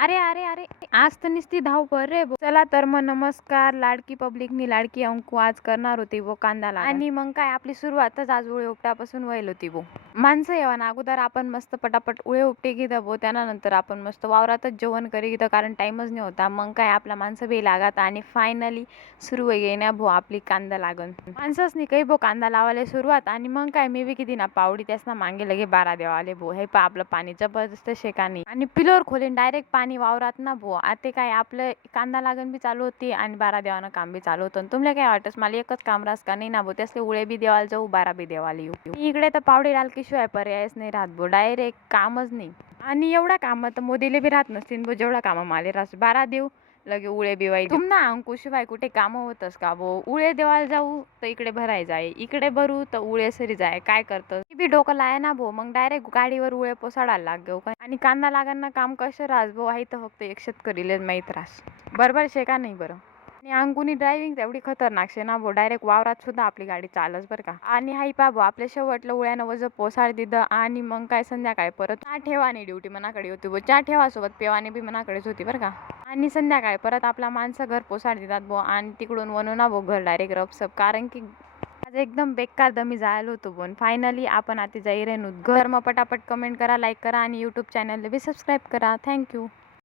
अरे अरे अरे आज तर नुसती धावपळ रे चला तर मग नमस्कार लाडकी पब्लिकनी लाडकी अंकू आज करणार होती वो कांदा लागण आणि मग काय आपली सुरुवातच आज उळे उपटापासून व्हायला होती वो माणसं येवाना अगोदर आपण मस्त पटापट उळे उपटे घेता भो त्यानंतर आपण मस्त वावरातच जेवण करी घेतो कारण टाइमच नाही होता मग काय आपला माणसं बी लागत आणि फायनली सुरू घेण्या भो आपली कांदा लागण माणसंच नाही काही भो कांदा लावायला सुरुवात आणि मग काय मी बी किती ना पावडी त्यास ना मागे लगे 12 देवाले भो हे पा आपलं पाणी जबरदस्त शेकानी आणि पिलोर खोलीन डायरेक्ट पाणी वावरात ना भो आता काय आपलं कांदा लागण बी चालू होती आणि 12 देवानं काम बी चालू होतं तुम्हाला काय वाटत मला एकच काम रास का नाही ना भो त्यासले उळे बी देवाला जाऊ 12 बी देवाला येऊ इकडे तर पावडी डालकीशिवाय पर्यायच नाही राहत भो डायरेक्ट कामच नाही आणि एवढा काम तर मोदीले बी राहत नसतील भो जेवढा काम माले राहत 12 देऊ लगे उळे बिवाई तुम ना अंकुशिवाय कुठे काम होतच का भो उळे देवाला जाऊ तर इकडे भराय जाय इकडे भरू तर उळे सरी जाय काय करतं बी डोकं लाय ना भो मग डायरेक्ट गाडीवर उळे पोसाडायला लाग घेऊ काय आणि कांदा लागांना काम कसं रास भो आहे तर फक्त एक शेतकरीलेच माहीत रास बरोबर शे का नाही बरं आणि अंकुनी ड्रायव्हिंग एवढी खतरनाक शे ना भो डायरेक्ट वावरात सुद्धा आपली गाडी चालच बरं का आणि हाई पा भो आपल्या शेवटलं उळ्यानं वज पोसाड दिलं आणि मग काय संध्याकाळी परत चहा ठेवानी ड्युटी मनाकडे होती भो चहा ठेवासोबत पेवानी बी मनाकडेच होती बरं का आणि संध्याकाळी परत आपला माणसं घर पोसाड देतात भो आणि तिकडून वनू ना भो घर डायरेक्ट रपसप कारण की आज एकदम बेकार दमी जायला होतो पण फायनली आपण आता जाई रे घर मग पटापट कमेंट करा लाईक करा आणि यूट्यूब चॅनलला बी सबस्क्राईब करा थँक्यू